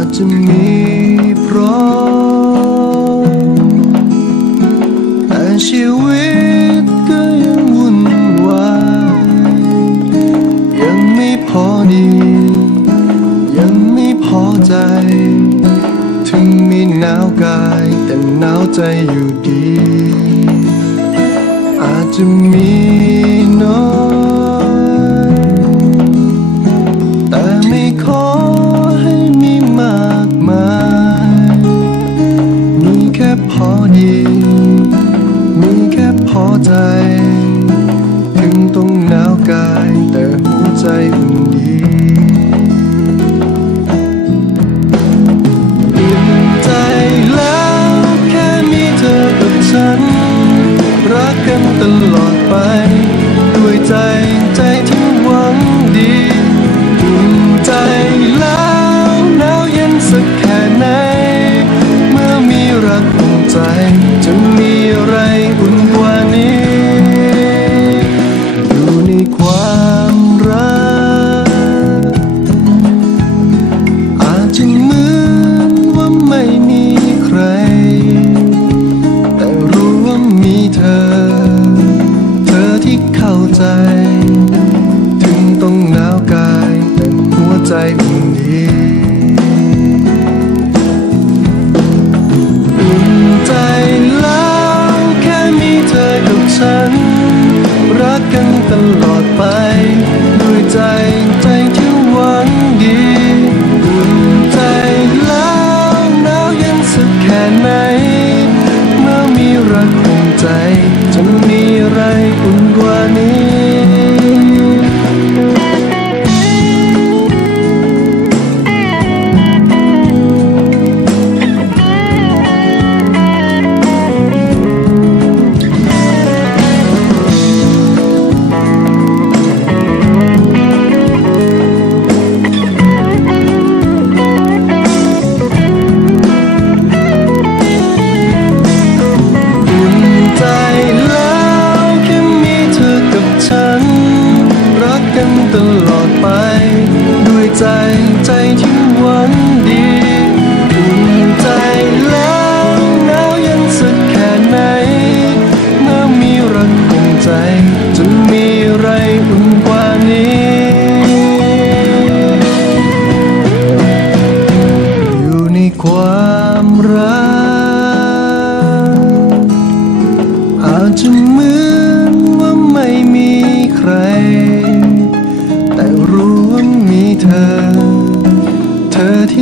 าจจะมีพร้อมแต่ชีวิตก็ยังวุ่นวายยังไม่พอดี ยังไม่พอใจ ถึงมีหนาวกายแต่หนาวใจอยู่ดี อาจจะมี day. กันตลอดไป ด้วยใจใจที่หวัง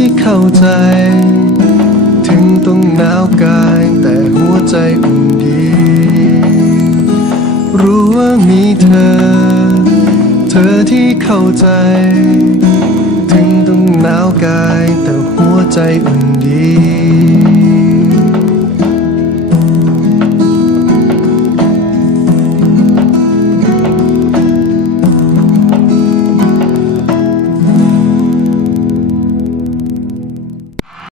ที่เข้าใจ ถึงต้องหนาวกายแต่หัวใจอุ่นดี รู้ว่ามีเธอ เธอที่เข้าใจ ถึงต้องหนาวกายแต่หัวใจอุ่นดี